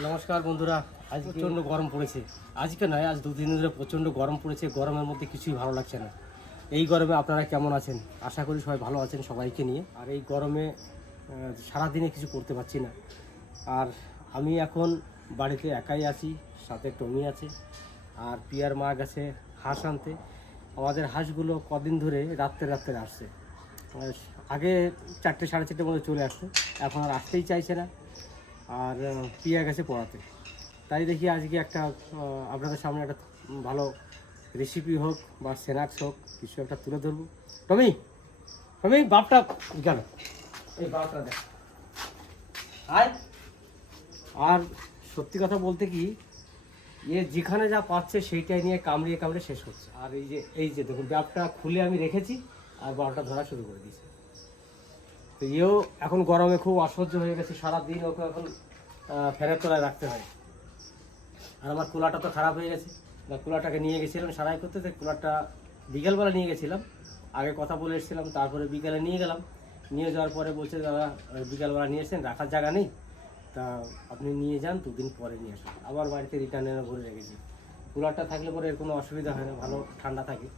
নমস্কার বন্ধুরা আজ প্রচণ্ড গরম পড়েছে। আজকে নয়, আজ দু তিন দিন ধরে প্রচণ্ড গরম পড়েছে, গরমের মধ্যে কিছুই ভালো লাগছে না। এই গরমে আপনারা কেমন আছেন? আশা করি সবাই ভালো আছেন সবাইকে নিয়ে। আর এই গরমে সারাদিনে কিছু করতে পারছি না। আর আমি এখন বাড়িতে একাই আছি, সাথে টমি আছে, আর পিয়ার মা গেছে হাঁস আনতে। আমাদের হাঁসগুলো কদিন ধরে রাত্রে রাত্রে আসছে। আগে চারটে, সাড়ে চারটে মধ্যে চলে আসতো এখন আর আসতেই চাইছে না। আর পিয়া গেছে পড়াতে। তাই দেখি আজকে একটা আপনাদের সামনে একটা ভালো রেসিপি হোক বা স্ন্যাক্স হোক কিছু একটা তুলে ধরবো। টমি টমি বাপটা কেন? এই বাপটা দেখ। আর আর সত্যি কথা বলতে কি এ যেখানে যা পাচ্ছে সেইটাই নিয়ে কামড়িয়ে কামড়ে শেষ হচ্ছে। আর এই যে এই যে দেখুন ব্যাপটা খুলে আমি রেখেছি আর বারোটা ধরা শুরু করে দিয়েছে। তো ইয়েও এখন গরমে খুব অসহ্য হয়ে গেছে, সারাদিন ওকে এখন ফ্যানের তলায় রাখতে হয়। আর আমার কুলারটা তো খারাপ হয়ে গেছে। কুলারটাকে নিয়ে গেছিলাম সারাই করতে কুলারটা বিকেলবেলা নিয়ে গেছিলাম। আগে কথা বলে এসেছিলাম, তারপরে বিকেলে নিয়ে গেলাম। নিয়ে যাওয়ার পরে বলছে, দাদা, বিকেলবেলা নিয়ে এসেছেন, রাখার জায়গা নেই। তা আপনি নিয়ে যান, দুদিন পরে নিয়ে আসুন। আবার বাড়িতে রিটার্ন এনে ভরে রেখেছি। কুলারটা থাকলে পরে এর কোনো অসুবিধা হয় না, ভালো ঠান্ডা থাকে।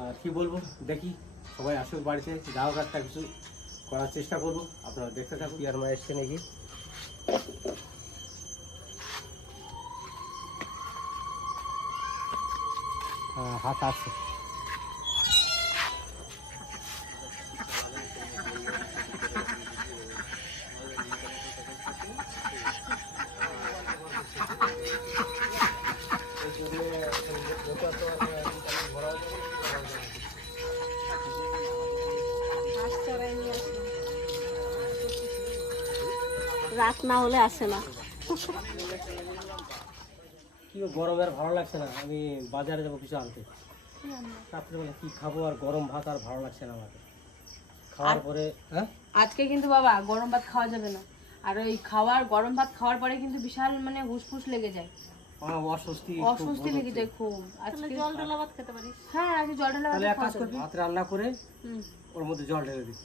আর কি বলব, দেখি। সবাই আসুক বাড়িতে যা একটা কিছু করার চেষ্টা করব। আপনারা দেখতে থাকুন। ইয়ার মা এসছে নাকি? হাত আসছে রাত না হলে আসে না। কি গো, গরমে আর ভালো লাগছে না? আমি বাজারে যাব কিছু আনতে। রাত্রেবেলা কি খাব আর গরম ভাত আর ভালো লাগছে না আমাকে। খাওয়ার পরে হ্যাঁ? আজকে কিন্তু বাবা গরম ভাত খাওয়া যাবে না। আর ওই খাওয়ার গরম ভাত খাওয়ার পরে কিন্তু বিশাল মানে হুসফুস লেগে যায়। অস্বস্তি অস্বস্তি লেগে যায় খুব। আজকে জল ঢালা ভাত খেতে পারিস। হ্যাঁ আজকে জল ঢালা ভাত খাওয়া যাবে। ভাত রান্না করে ওর মধ্যে জল ঢেলে দিই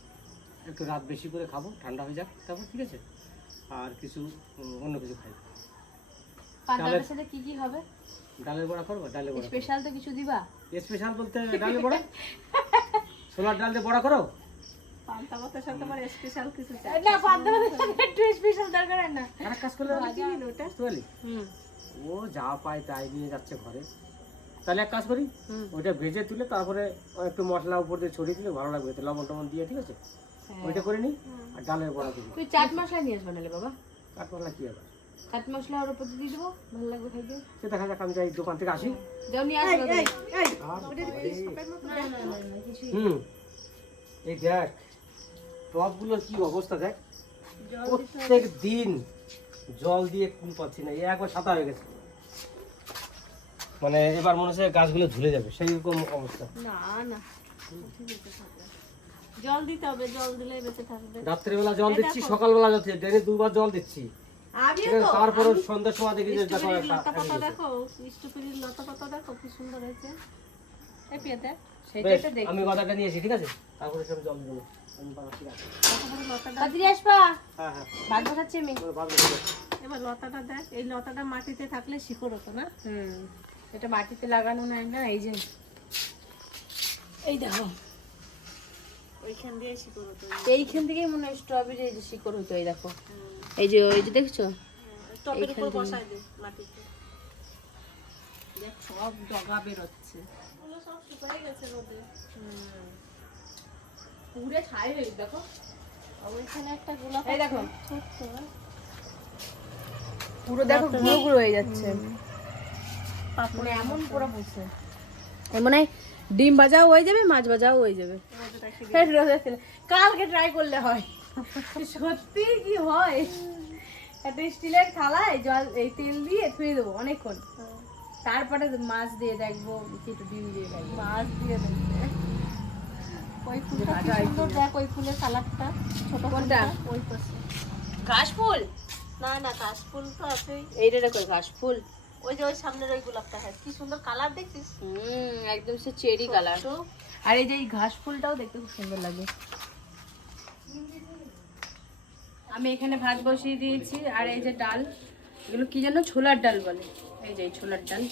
একটু রাত বেশি করে খাব ঠান্ডা হয়ে যাক তারপর ঠিক আছে? আর কিছু অন্য কিছু খাই। পান্তা সাথে কি কি হবে? ডালের বড়া করব? ডালের বড়া স্পেশাল তো কিছু দিবা? স্পেশাল বলতে ডালের বড়া? ছোলার ডাল দিয়ে বড়া করো? পান্তা ভাতের সাথে আমার স্পেশাল কিছু চাই। না পান্তা ভাতের সাথে একটু স্পেশাল দরকার না। আর কাজ করলে ওটা। হুম। ও যা পায় তাই নিয়ে যাচ্ছে ঘরে। তাহলে এক কাজ করি হুম। ওইটা ভেজে তুলে তারপরে একটু মশলা উপর দিয়ে ছড়িয়ে দিলে ভালো লাগবে। লবণ টবণ দিয়ে ঠিক আছে। ওইটা করে নিই আর ডালের বড়া দিবি। তুই চাট মশলা নিয়ে আসবে নালে বাবা? কাঠ মশলা কি হবে চাট মশলা ওর উপর দিয়ে দেবো ভালো লাগবে খাইতে? সে দেখা যাক আমি যাই দোকান থেকে আসি। যাও নিয়ে আসবে এই এই হুম। এই দেখ টপগুলোর কি অবস্থা দেখ। প্রত্যেক দিন জল দিয়ে কুল পাচ্ছি না এই একবার সাদা হয়ে গেছে। মানে এবার মনে হচ্ছে গাছগুলো ঝুলে যাবে সেই রকম অবস্থা। না না জল দিতে হবে জল দিলে বেঁচে থাকবে। রাত্রেবেলা জল দিচ্ছি সকালবেলা যাচ্ছে ডেলি দুবার জল দিচ্ছি। তারপরে সন্ধ্যার সময় দেখি যে দেখো লতা পাতা দেখো স্ট্রবেরির লতা পাতা দেখো কি সুন্দর হয়েছে। এই পেয়ে দেখ বেশ, আমি কথাটা ঠিক আছে? তারপরে সব জল দেবো। হ্যাঁ হ্যাঁ। এবার দেবো। এবার লতাটা দেখ এই লতাটা মাটিতে থাকলে শিকড় হতো না? হুম এটা মাটিতে লাগানো নাই না এই যে এই দেখো। ওইখান দিয়ে শিকড় হতো। এইখান থেকেই মনে হয় স্ট্রবেরি এই যে শিকড় হতো এই দেখো। এই যে ওই যে দেখছ? টপের উপর বসাই দে মাটিতে। দেখ সব ডগা বেরোচ্ছে। ওগুলো সব শুকিয়ে গেছে রোদে। পুরে ছাই হয়ে দেখো। ওইখানে একটা গোলাপ এই দেখো। ছোট্ট। পুরো দেখো গুঁড়ো গুঁড়ো হয়ে যাচ্ছে। মানে এমন পুরো বসে। মনে ডিম ভাজাও হয়ে যাবে মাছ ভাজাও হয়ে যাবে। এই। কালকে ট্রাই করলে হয়। সত্যি কি হয়? একটা স্টিলের থালায় জল এই তেল দিয়ে ধুয়ে দেবো অনেকক্ষণ। তারপরে মাছ দিয়ে দেখব একটু ডিম দিয়ে দেখব। মাছ দিয়ে দেবে ওই ফুলটা কি সুন্দর দেখ ওই ফুলের কালারটা ছোট কোনটা? ওই পাশে। ঘাস ফুল না না কাশ ফুল তো আছেই। এইটা দেখো ঘাস ফুল ওই যে ওই সামনের ওই গোলাপটা হ্যাঁ কি সুন্দর কালার দেখছিস? হুম একদম সে চেরি কালার। তো আর এই যে এই ঘাস ফুলটাও দেখতে খুব সুন্দর লাগে। আমি এখানে ভাত বসিয়ে দিয়েছি আর এই যে ডাল এগুলো কি যেন ছোলার ডাল বলে। এই যে ছোলার ডাল।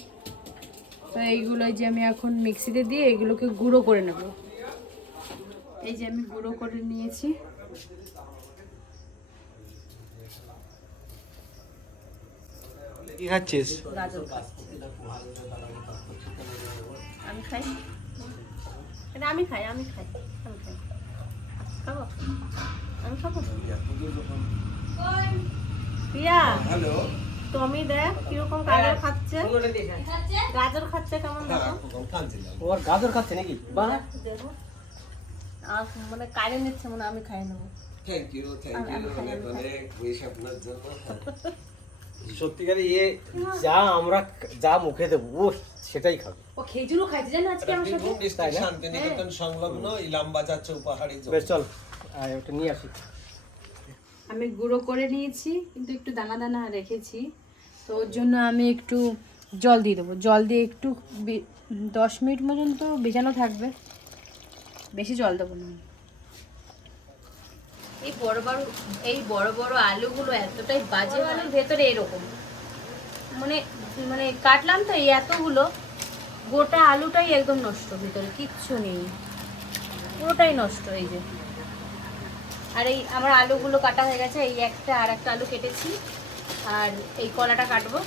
তো এইগুলো যে আমি এখন মিক্সিতে দিয়ে এগুলোকে গুঁড়ো করে নেব। এই যে আমি গুঁড়ো করে নিয়েছি। কি খাচ্ছিস? আমি খাই এটা আমি খাই আমি খাই আমি খাই। খাব? আমি খাব? প্রিয়া হ্যালো। তুমি দেখ কীরকম গাজর খাচ্ছে। গাজর খাচ্ছে কেমন দেখো? ওর গাজর খাচ্ছে নাকি? বাহ দেখো। আর মানে কারে নিচ্ছে মানে আমি খাই নেব। থ্যাংক ইউ থ্যাংক ইউ অনেক অনেক আপনার জন্য। সত্যিকারে ইয়ে যা আমরা যা মুখে দেবো ও সেটাই খাবে। ও খেজুরও খাইছে জানো আজকে আমার সাথে? শান্তিনিকেতন সংলগ্ন ইলামবাজার চৌপাহাড়ি বেশ চল। আয়, ওটা নিয়ে আসি। আমি গুঁড়ো করে নিয়েছি কিন্তু একটু দানা দানা রেখেছি। তো ওর জন্য আমি একটু জল দিয়ে দেবো। জল দিয়ে একটু দশ মিনিট পর্যন্ত ভেজানো থাকবে। বেশি জল দেবো না এই বড় বড়, এই বড় বড় আলুগুলো এতটাই বাজে মানে ভেতরে এরকম। মানে মানে কাটলাম তো এই এতগুলো, গোটা আলুটাই একদম নষ্ট, ভিতরে কিচ্ছু নেই। পুরোটাই নষ্ট এই যে। আর এই আমার আলুগুলো কাটা হয়ে গেছে, এই একটা আর একটা আলু কেটেছি, আর এই কলাটা কাটবো।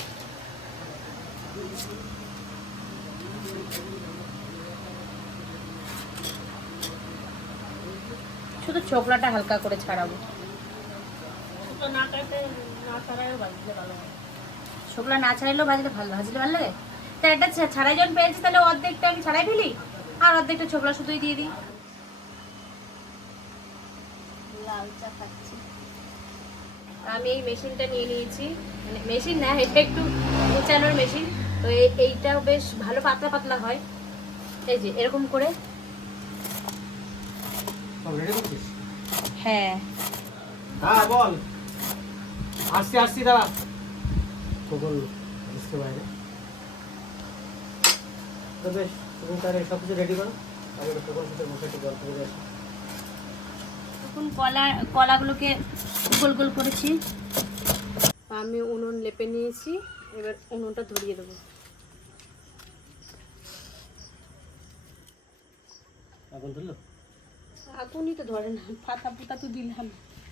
শুধু ছোকলাটা হালকা করে ছাড়াবো। ছোকলা না ছাড়াইলেও ভাজলে ভালো ভাজলে ভালো? লাগে তা এটা ছাড়াই যখন পেয়েছি তাহলে অর্ধেকটা আমি ছাড়াই ফেলি? আর অর্ধেকটা ছোকলা শুধুই দিয়ে দিই? লাল চা খাচ্ছি। আমি এই মেশিনটা নিয়ে নিয়েছি। মানে মেশিন না এটা একটু কুচানোর মেশিন। তো এই- এইটাও বেশ ভালো পাতলা পাতলা হয়। এই যে এরকম করে করছিস? হ্যাঁ। হ্যাঁ বল। আসছি আসছি দাঁড়া। খবর আসতে বাইরে। তো বেশ তুমি তাহলে সব কিছু রেডি করো। আমি একটু খবর সাথে বসে একটু গল্প করে আসি। এখন কলা কলাগুলোকে গোল গোল করেছি। আমি উনুন লেপে নিয়েছি এবার উনুনটা ধরিয়ে দেবো। ধরলো? আগুনই তো ধরে না পাতা পুতা তো দিলাম।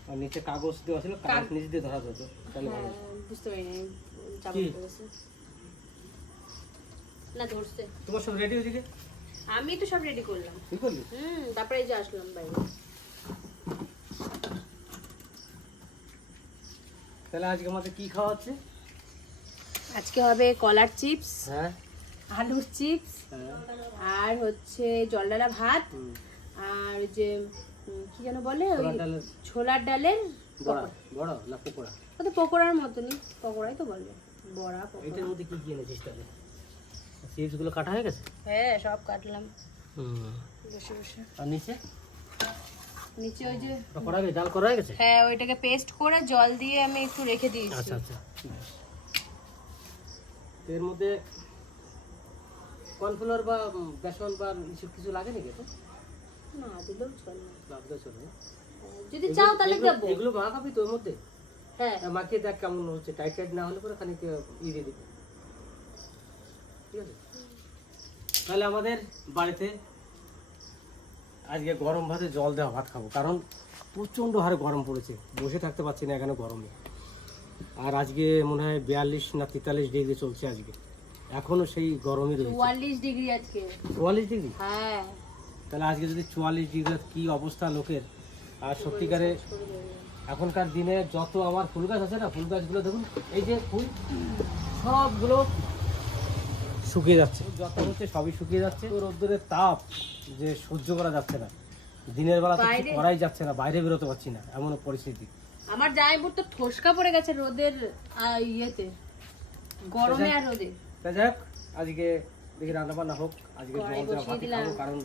আর নিচে কাগজ দেওয়া ছিল কাগজ নিচে দিয়ে ধরা হতো তাহলে ভালো হ্যাঁ, বুঝতে পারিনি চাপা কি? পড়েছে না ধরছে। তোমার সব রেডি ওদিকে? আমি তো সব রেডি করলাম। তুই করলি? হুম তারপরে এই যে আসলাম বাইরে। তাহলে আজকে আমাদের কি খাওয়া হচ্ছে? আজকে হবে কলার চিপস হ্যাঁ। আলুর চিপস হ্যাঁ। আর হচ্ছে জলডালা ভাত হুম। আর যে কি যেন বলে ওই ছোলার ডালের বড়া না পকোড়া? ওটা পকোড়ার মতনই পকোড়াই তো বলবে বড়া পকোড়া। এটার মধ্যে কি কি এনেছিস তাহলে? চিপসগুলো কাটা হয়ে গেছে? হ্যাঁ সব কাটলাম। হুম। বসে বসে। আর নিচে? নিচে ওই যে ডাল করা হয়ে গেছে? হ্যাঁ ওইটাকে পেস্ট করে জল দিয়ে আমি একটু রেখে দিয়েছি। আচ্ছা আচ্ছা। এর মধ্যে কর্নফ্লাওয়ার বা বেসন বা কিছু কিছু লাগে নাকি তো না দিলেও না? যদি চাও তাহলে এগুলো- দেবো এগুলো মাখাবি তো ওর মধ্যে? হ্যাঁ। মাখিয়ে দেখ কেমন হচ্ছে। টাইট টাইট না হলে পরে খানিক ই দিয়ে দিবি। ঠিক আছে? তাহলে আমাদের বাড়িতে আজকে গরম ভাতে জল দেওয়া ভাত খাব। কারণ প্রচণ্ড হারে গরম পড়েছে। বসে থাকতে পারছি না এখানে গরমে। আর আজকে মনে হয় বিয়াল্লিশ না তেতাল্লিশ ডিগ্রি চলছে আজকে। এখনও সেই গরমই রয়েছে। চুয়াল্লিশ ডিগ্রি আজকে। চুয়াল্লিশ ডিগ্রি? হ্যাঁ। তাহলে আজকে যদি চুয়াল্লিশ ডিগ্রি কি অবস্থা লোকের? আর সত্যিকারে এখনকার দিনে যত আমার ফুল গাছ আছে না ফুল গাছগুলো দেখুন এই যে ফুল সবগুলো শুকিয়ে যাচ্ছে। যত হচ্ছে সবই শুকিয়ে যাচ্ছে। রোদ্দুরের তাপ যে সহ্য করা যাচ্ছে না। দিনের বেলা তো করাই যাচ্ছে না বাইরে বেরোতে পারছি না এমন পরিস্থিতি। আমার জামাইবুর তো ঠোসকা পড়ে গেছে রোদের ইয়েতে। গরমে আর রোদে। যাই হোক আজকে দেখি রান্না বান্না হোক আজকে কারণ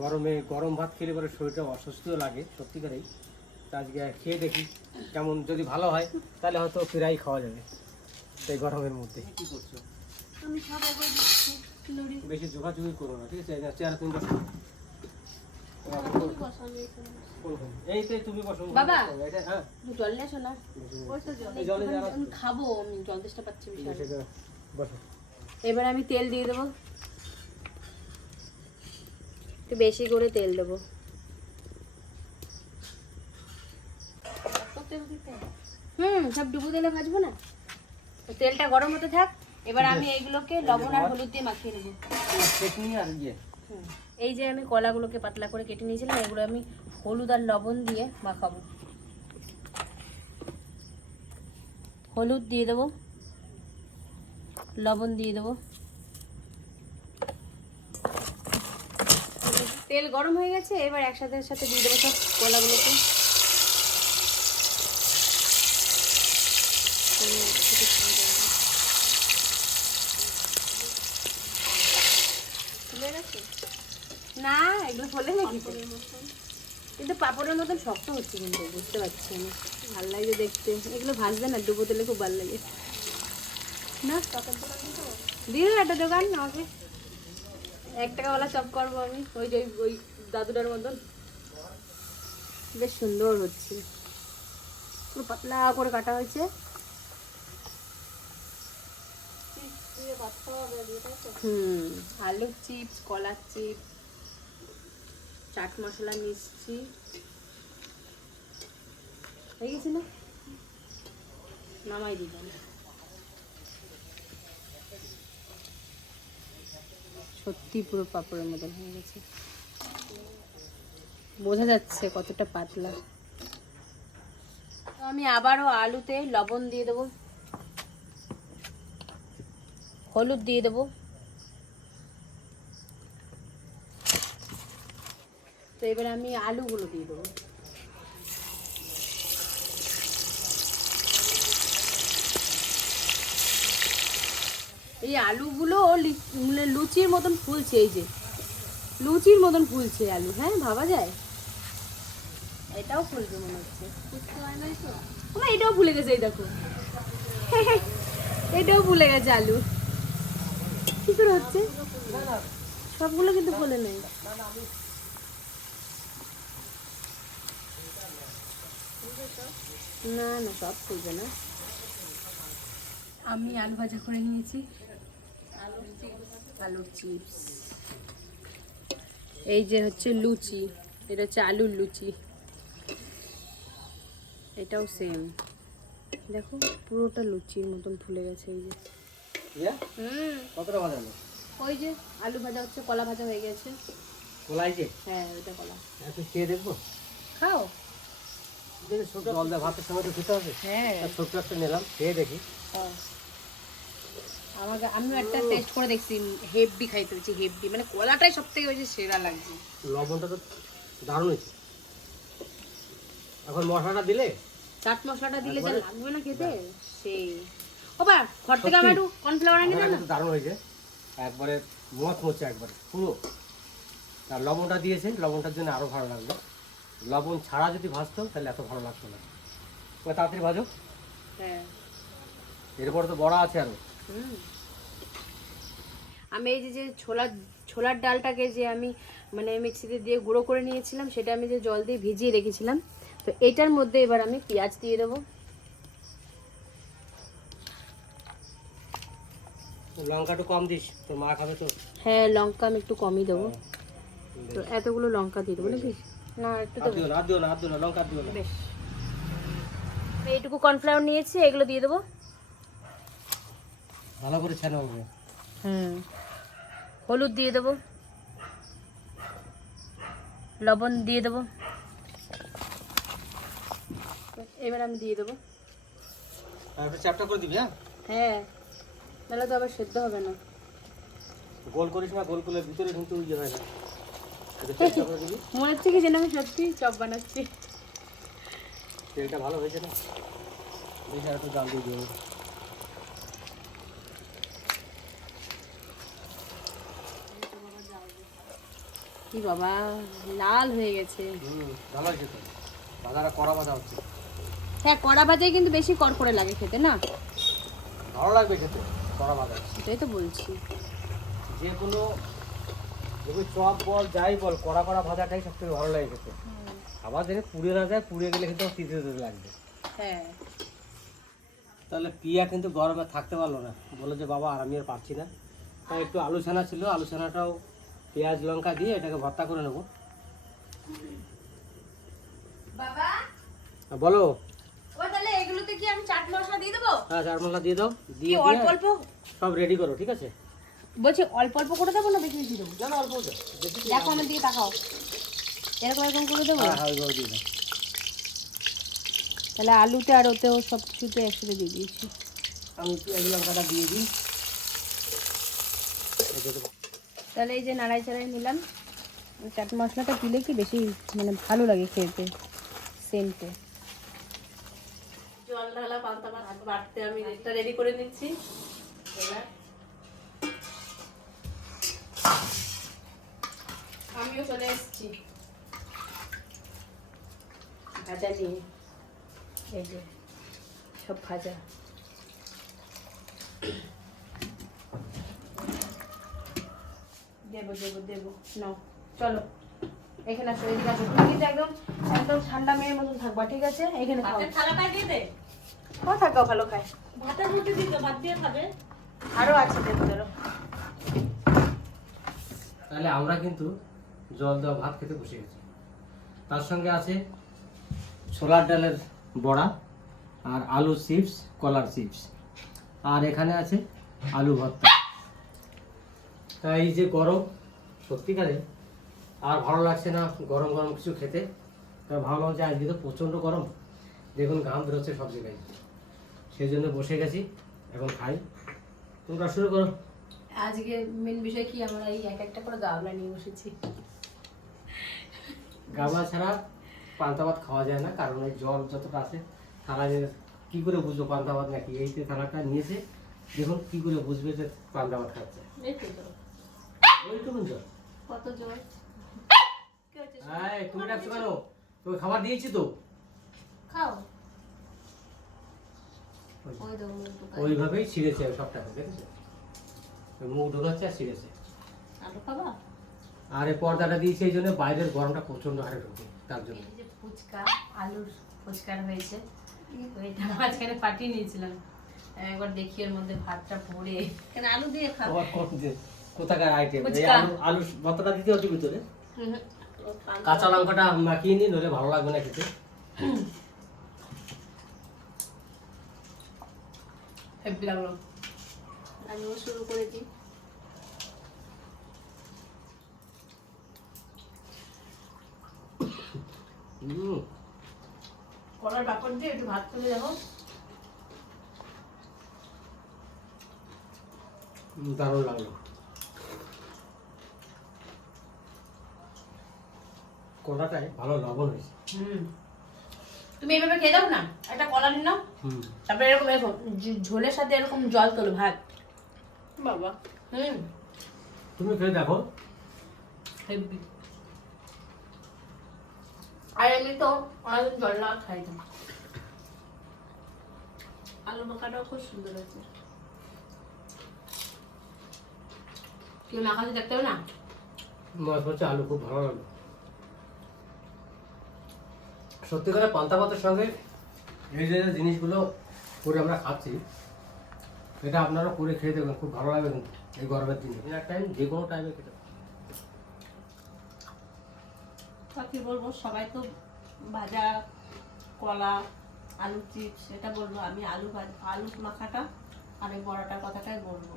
গরমে গরম ভাত খেলে পরে শরীরটা অস্বস্তিও লাগে সত্যিকারেই। তা আজকে খেয়ে দেখি কেমন যদি ভালো হয় তাহলে হয়তো ফিরাই খাওয়া যাবে সেই গরমের মধ্যে। কি করছ? আমি বেশি জোগাজুগি করো না ঠিক আছে? চেয়ারে তুমি বসো তুমি বসো বাবা। হ্যাঁ। জল নিয়ে আসো না। খাব আমি জল তেষ্টা পাচ্ছি বিশাল। বসো এবার আমি তেল দিয়ে দেবো। একটু বেশি করে তেল দেবো। কত তেল দিতে? হবে? হুম সব ডুবু তেলে ভাজবো না। তেলটা গরম হতে থাক এবার আমি এইগুলোকে লবণ আর হলুদ দিয়ে মাখিয়ে নেব। আর ইয়ে। হুম। এই যে আমি কলাগুলোকে পাতলা করে কেটে নিয়েছিলাম এগুলো আমি হলুদ আর লবণ দিয়ে মাখাবো। হলুদ দিয়ে দেবো। লবণ দিয়ে দেবো। তেল গরম হয়ে গেছে এবার একসাথে সাথে দিয়ে দেবো সব কলাগুলোকে। না এগুলো ফলে কিন্তু পাপড়ের মতন শক্ত হচ্ছে কিন্তু বুঝতে পারছি আমি। ভালো লাগে দেখতে। এগুলো ভাজবে না ডুবো তেলে খুব ভালো লাগে। না দিয়ে একটা দোকান আমাকে। এক টাকাওয়ালা চপ করব আমি। ওই যে ওই দাদুটার মতন। বেশ সুন্দর হচ্ছে। পুরো পাতলা করে কাটা হয়েছে? হুম, আলুর চিপস, কলার চিপস, চাট মশলা, মিষ্টি। হয়ে গেছে না? নামাই দিলাম সত্যি পুরো পাপড়ের মতন হয়ে গেছে। বোঝা যাচ্ছে কতটা পাতলা। আমি আবারও আলুতে লবণ দিয়ে দেবো। হলুদ দিয়ে দেবো। তো এবার আমি আলুগুলো দিয়ে দেবো। এই আলুগুলো মানে লুচির মতন ফুলছে এই যে। লুচির মতন ফুলছে আলু হ্যাঁ ভাবা যায়? এটাও ফুলবে মনে হচ্ছে? ওমা, এটাও ভুলে গেছে এই দেখো। এটাও ভুলে গেছে আলু। কি করে হচ্ছে? সবগুলো কিন্তু ফুলে নেই। না না সব ফুলবে না। আমি আলু ভাজা করে নিয়েছি। আলুর চিপস। এই যে হচ্ছে লুচি এটা হচ্ছে আলুর লুচি। এটাও সেম দেখো পুরোটা লুচির মতন ফুলে গেছে এই যে। হুম। কতটা বাজানো ওই যে আলু ভাজা হচ্ছে কলা ভাজা হয়ে গেছে। কোলাই যে? হ্যাঁ ওইটা কলা। একটু খেয়ে দেখব? খাও। জল দেয় ভাতের সময় তো খেতে হবে। হ্যাঁ। ছোট্ট একটা নিলাম খেয়ে দেখি। খাও। আমাকে আমিও একটা টেস্ট করে দেখছি হেভি খাইতে হচ্ছে হেভি মানে কলাটাই সব থেকে বেশি সেরা লাগছে। লবণটা তো দারুণ হয়েছে। এখন মশলাটা দিলে? চাট মশলাটা দিলে যা লাগবে না খেতে? সেই। ও বা ঘর থেকে আমার একটু কর্নফ্লাওয়ার এনে দাও না। দারুণ হয়েছে। একবারে মত মচ্ছে একবারে। পুরো আর লবণটা দিয়েছে লবণটার জন্য আরও ভালো লাগল। লবণ ছাড়া যদি ভাজতো তাহলে এত ভালো লাগতো না। তাড়াতাড়ি ভাজো। হ্যাঁ। এরপরে তো বড়া আছে আরও। আমি এই যে যে ছোলার ছোলার ডালটাকে যে আমি মানে মিক্সিতে দিয়ে গুঁড়ো করে নিয়েছিলাম সেটা আমি যে জল দিয়ে ভিজিয়ে রেখেছিলাম তো এটার মধ্যে এবার আমি পেঁয়াজ দিয়ে দেবো। লঙ্কা একটু কম দিস তোর মা খাবে তো। হ্যাঁ লঙ্কা আমি একটু কমই দেবো। তো এতগুলো লঙ্কা দিয়ে দেবো নাকি? না একটু দেবো। না দিও না দিও না লঙ্কা দিও না। বেশ। এইটুকু কর্নফ্লাওয়ার নিয়েছি এগুলো দিয়ে দেবো। ভালো করে ছানা হবে হুম। হলুদ দিয়ে দেবো। লবণ দিয়ে দেবো। এবার আমি দিয়ে দেবো। একটু চ্যাপটা করে দিবি হ্যাঁ? হ্যাঁ। নাহলে তো আবার সেদ্ধ হবে না। গোল করিস না গোল করলে ভিতরে কিন্তু ইয়ে হয় না। একটু চ্যাপটা করে দিবি। মনে হচ্ছে কি যেন আমি সত্যি চপ বানাচ্ছি। তেলটা ভালো হয়েছে না? বেশি আর একটু জাল দিয়ে দিও কি বাবা লাল হয়ে গেছে। ভালো হয়েছে তো বাজারে কড়া বাজা হচ্ছে। হ্যাঁ কড়া ভাজাই কিন্তু বেশি কড়কড়ে লাগে খেতে না? ভালো লাগবে খেতে কড়া বাজা সেটাই তো বলছি। যে কোনো চপ বল যাই বল কড়া কড়া ভাজাটাই সব থেকে ভালো লাগে খেতে। আবার যদি পুড়ে না যায় পুড়ে গেলে কিন্তু তিতে তিতে লাগবে। হ্যাঁ। তাহলে পিয়া কিন্তু গরমে থাকতে পারল না। বলে যে বাবা আর আমি আর পারছি না। তাই একটু আলু ছানা ছিল আলু ছানাটাও পেঁয়াজ লঙ্কা দিয়ে এটাকে ভর্তা করে নেব। বাবা? বলো। তাহলে এগুলোতে কি আমি চাট মশলা দিয়ে দেবো? হ্যাঁ মশলা দিয়ে দাও। দিয়ে অল্প অল্প? সব রেডি করো ঠিক আছে? বলছি অল্প অল্প করে দেবো না বেশি বেশি দেবো? জানো অল্প দাও। বেশি দিও দেখো আমার দিকে তাকাও। এরকম এরকম করে দেবো? হ্যাঁ হ্যাঁ ওইভাবে দিয়ে দাও। তাহলে আলুতে আর ওতেও সব কিছুতে একসাথে দিয়ে দিয়েছি। আমি পেঁয়াজ লঙ্কাটা দিয়ে দিই। তাহলে এই যে নাড়াই চাড়াই নিলাম। চাট মশলাটা দিলে কি বেশি মানে ভালো লাগে খেতে সেন্টে জল আমি রেডি করে নিচ্ছি। আমিও চলে এসেছি। ভাজা নিয়ে। যে সব ভাজা। দেবো দেবো দেবো। নাও চলো। এখানে আসো এদিকে আসো। তুমি কিন্তু একদম একদম ঠান্ডা মেয়ের মতন থাকবা ঠিক আছে? এখানে খাও। থালাটা দিয়ে দে। ও থাকাও ভালো খায়। ভাতের দিতে ভাত দিয়ে খাবে। আরও আছে দেবো ধরো। তাহলে আমরা কিন্তু জল দেওয়া ভাত খেতে বসে গেছি। তার সঙ্গে আছে ছোলার ডালের বড়া আর আলু চিপস কলার চিপস। আর এখানে আছে আলু ভর্তা। এই যে গরম সত্যিকারে আর ভালো লাগছে না গরম গরম কিছু খেতে। তাই ভাবলাম যে আজকে তো প্রচণ্ড গরম। দেখুন ঘাম বেরোচ্ছে সব জায়গায়। সেই জন্য বসে গেছি এখন খাই। তোমরা শুরু করো। আজকে মেন বিষয় কি? আমরা এই এক একটা করে গাবলা নিয়ে বসেছি। গামলা ছাড়া পান্তা ভাত খাওয়া যায় না কারণ এই জল যতটা আছে থালা যে কি করে বুঝব পান্তা ভাত নাকি? এই যে থালাটা নিয়েছে দেখুন কি করে বুঝবে যে পান্তা ভাত খাচ্ছে এই তো জল। ওইটুকুন জল কত তুমি ডাকছো কেন তোকে খাবার দিয়েছি তো। খাও। ওইভাবেই ছিঁড়েছে সবটাকে দেখেছ? মুখ ঢোকাচ্ছে আর ছিঁড়েছে। আলু খাবা? আর এই পর্দাটা দিয়েছে এই জন্য বাইরের গরমটা প্রচণ্ড হারে ঢোকে তার জন্য। ফুচকা আলুর ফুচকার হয়েছে। ওইটা মাঝখানে পাঠিয়ে নিয়েছিলাম। একবার দেখি এর মধ্যে ভাতটা ভরে আলু দিয়ে খাও আবার কোন যে কোথাকার আইটেম এই আলু আলু ভর্তাটা দিতে হচ্ছে ভিতরে। কাঁচা লঙ্কাটা মাখিয়ে নিই নইলে ভালো লাগবে না খেতে। হেব্বি লাগল। আমিও শুরু করেছি। হুম কলার ব্যাপার দিয়ে একটু ভাত তুলে দেখো দারুণ লাগল। কলাটায় ভালো লবণ হয়েছে। তুমি এইভাবে খেয়ে দাও না একটা কলা নিয়ে নাও। তারপরে এরকম এরকম ঝোলের সাথে এরকম জল তোলো ভাত। বাবা। হুম। তুমি খেয়ে দেখো। আর এমনি তো অনেকদিন জল না খাই না। আলু মাখাটাও খুব সুন্দর হয়েছে। কেউ না খাতে দেখতে হবে না? মাছ হচ্ছে আলু খুব ভালো লাগল। সত্যি করে পান্তা ভাতের সঙ্গে এই যে জিনিসগুলো করে আমরা খাচ্ছি এটা আপনারা করে খেয়ে দেবেন খুব ভালো লাগবে কিন্তু এই গরমের দিনে। ডিনার টাইম যে কোনো টাইমে খেতে কি বলব সবাই তো ভাজা কলা আলু চিপস এটা বলব আমি আলু ভাজ- আলু মাখাটা আর এই বড়াটার কথাটাই বলব।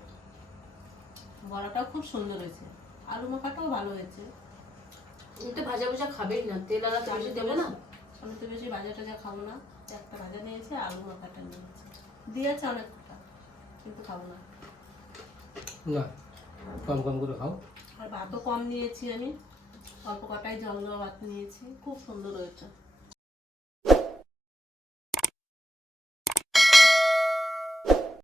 বড়াটাও খুব সুন্দর হয়েছে আলু মাখাটাও ভালো হয়েছে। তুমি তো ভাজা ভাজা খাবেই না তেল আলা তো বেশি দেবো না? আমি তো বেশি ভাজা টাজা খাব না। একটা ভাজা নিয়েছি আলু মাখাটা নিয়েছি। দিয়েছে অনেকটা কিন্তু খাব না। না কম কম করে খাও। আর ভাতও কম নিয়েছি আমি। অল্প কটাই জল ভাত নিয়েছি। খুব সুন্দর হয়েছে।